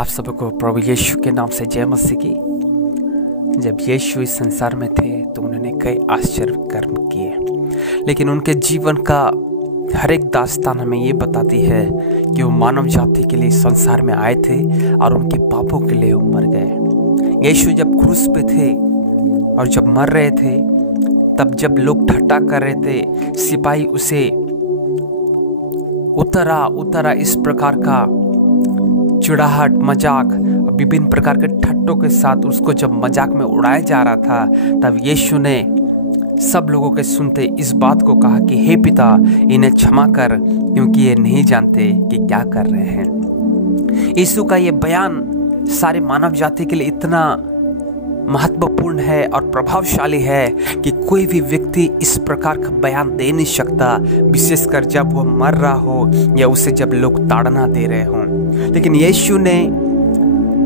आप सबको प्रभु यीशु के नाम से जय मसीह की। जब यीशु इस संसार में थे तो उन्होंने कई आश्चर्य कर्म किए, लेकिन उनके जीवन का हर एक दास्तान हमें ये बताती है कि वो मानव जाति के लिए संसार में आए थे और उनके पापों के लिए वो मर गए। यीशु जब क्रूस पे थे और जब मर रहे थे, तब जब लोग ठट्ठा कर रहे थे, सिपाही उसे उतरा इस प्रकार का चिड़ाहट, मजाक, विभिन्न प्रकार के ठट्टों के साथ उसको जब मजाक में उड़ाया जा रहा था, तब यीशु ने सब लोगों के सुनते इस बात को कहा कि हे पिता, इन्हें क्षमा कर, क्योंकि ये नहीं जानते कि क्या कर रहे हैं। यीशु का ये बयान सारे मानव जाति के लिए इतना महत्वपूर्ण है और प्रभावशाली है कि कोई भी व्यक्ति इस प्रकार का बयान दे नहीं सकता, विशेषकर जब वो मर रहा हो या उसे जब लोग ताड़ना दे रहे हों। लेकिन यीशु ने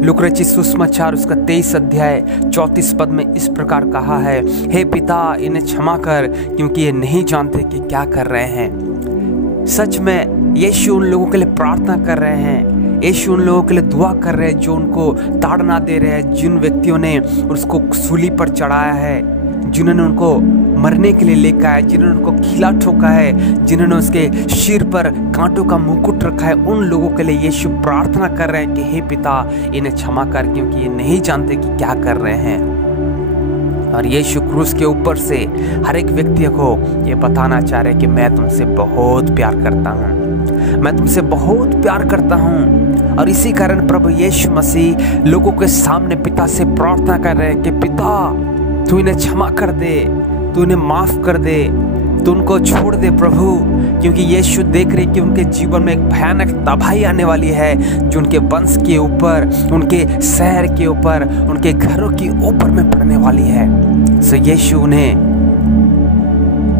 लूका रचित सुसमाचार उसका 23 अध्याय 34 पद में इस प्रकार कहा है, हे पिता, इन्हें क्षमा कर, क्योंकि ये नहीं जानते कि क्या कर रहे हैं। सच में यीशु उन लोगों के लिए प्रार्थना कर रहे हैं, यीशु उन लोगों के लिए दुआ कर रहे हैं जो उनको ताड़ना दे रहे हैं, जिन व्यक्तियों ने उसको सूली पर चढ़ाया है, जिन्होंने उनको मरने के लिए लेकर आया, जिन्होंने उनको खिला ठोका है, जिन्होंने उसके सिर पर कांटों का मुकुट रखा है, उन लोगों के लिए यीशु प्रार्थना कर रहे हैं कि हे पिता, इन्हें क्षमा कर, क्योंकि ये नहीं जानते कि क्या कर रहे हैं। और यीशु क्रूस के ऊपर से हर एक व्यक्ति को ये बताना चाह रहे हैं कि मैं तुमसे बहुत प्यार करता हूँ, मैं तुमसे बहुत प्यार करता हूँ। और इसी कारण प्रभु यीशु मसीह लोगों के सामने पिता से प्रार्थना कर रहे हैं कि पिता, तू इन्हें क्षमा कर दे, तू इन्हें माफ कर दे, तू उनको छोड़ दे प्रभु, क्योंकि यीशु देख रहे कि उनके जीवन में एक भयानक तबाही आने वाली है, जो उनके वंश के ऊपर, उनके शहर के ऊपर, उनके घरों के ऊपर में पड़ने वाली है। सो यीशु उन्हें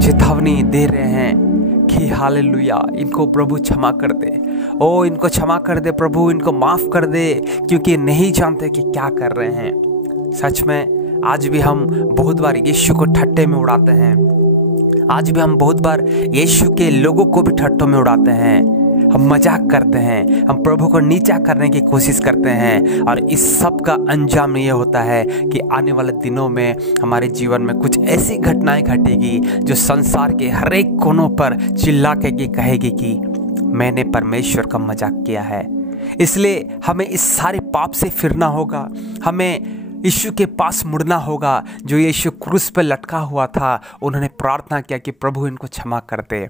चेतावनी दे रहे हैं कि हालेलुया, इनको प्रभु क्षमा कर दे, ओ इनको क्षमा कर दे प्रभु, इनको माफ कर दे, क्योंकि नहीं जानते कि क्या कर रहे हैं। सच में आज भी हम बहुत बार यीशु को ठट्टे में उड़ाते हैं, आज भी हम बहुत बार यीशु के लोगों को भी ठट्टों में उड़ाते हैं, हम मजाक करते हैं, हम प्रभु को नीचा करने की कोशिश करते हैं। और इस सब का अंजाम ये होता है कि आने वाले दिनों में हमारे जीवन में कुछ ऐसी घटनाएं घटेगी जो संसार के हर एक कोनों पर चिल्ला के कहेगी कि मैंने परमेश्वर का मजाक किया है। इसलिए हमें इस सारे पाप से फिरना होगा, हमें यीशु के पास मुड़ना होगा। जो यीशु क्रूस पर लटका हुआ था, उन्होंने प्रार्थना किया कि प्रभु इनको क्षमा कर दे।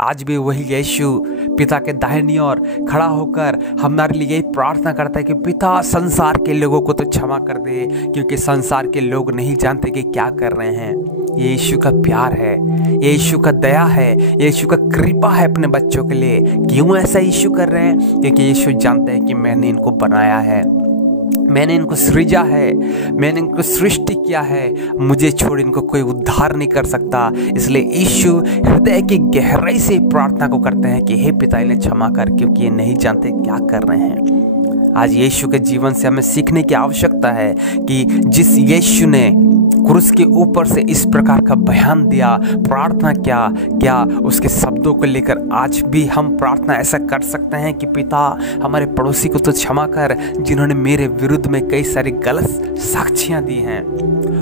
आज भी वही यीशु पिता के दाहिनी ओर खड़ा होकर हमारे लिए यही प्रार्थना करता है कि पिता, संसार के लोगों को तो क्षमा कर दे, क्योंकि संसार के लोग नहीं जानते कि क्या कर रहे हैं। ये यीशु का प्यार है, ये यीशु का दया है, ये यीशु का कृपा है अपने बच्चों के लिए। क्यों ऐसा यीशु कर रहे हैं? क्योंकि यीशु जानते हैं कि मैंने इनको बनाया है, मैंने इनको सृजा है, मैंने इनको सृष्टि किया है, मुझे छोड़ इनको कोई उद्धार नहीं कर सकता। इसलिए यीशु हृदय की गहराई से प्रार्थना को करते हैं कि हे पिता, इन्हें क्षमा कर, क्योंकि ये नहीं जानते क्या कर रहे हैं। आज यीशु के जीवन से हमें सीखने की आवश्यकता है कि जिस यीशु ने क्रूस के ऊपर से इस प्रकार का बयान दिया, प्रार्थना क्या उसके शब्दों को लेकर आज भी हम प्रार्थना ऐसा कर सकते हैं कि पिता, हमारे पड़ोसी को तो क्षमा कर, जिन्होंने मेरे विरुद्ध में कई सारी गलत साक्ष्यां दी हैं।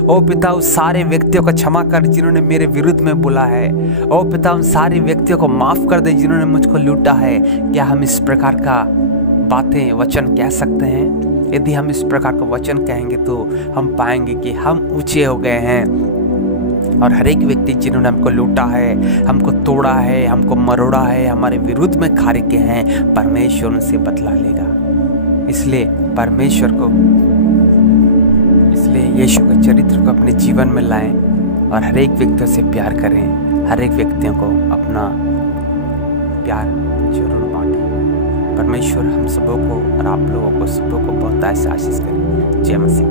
ओ पिता, उस सारे व्यक्तियों को क्षमा कर जिन्होंने मेरे विरुद्ध में बोला है। ओ पिता, उन सारे व्यक्तियों को माफ कर दे जिन्होंने मुझको लूटा है। क्या हम इस प्रकार का बातें, वचन कह सकते हैं? यदि हम इस प्रकार का वचन कहेंगे तो हम पाएंगे कि हम ऊंचे हो गए हैं, और हर एक व्यक्ति जिन्होंने हमको लूटा है, हमको तोड़ा है, हमको मरोड़ा है, हमारे विरुद्ध में खड़े के हैं, परमेश्वर उनसे बदला लेगा। इसलिए यीशु के चरित्र को अपने जीवन में लाएं और हर एक व्यक्तियों से प्यार करें, हर एक व्यक्तियों को अपना प्यार जरूर बांटें। परमेश्वर हम सबों को और आप लोगों को सबों को बहुत ऐसे आशीष करें। जय मसीह।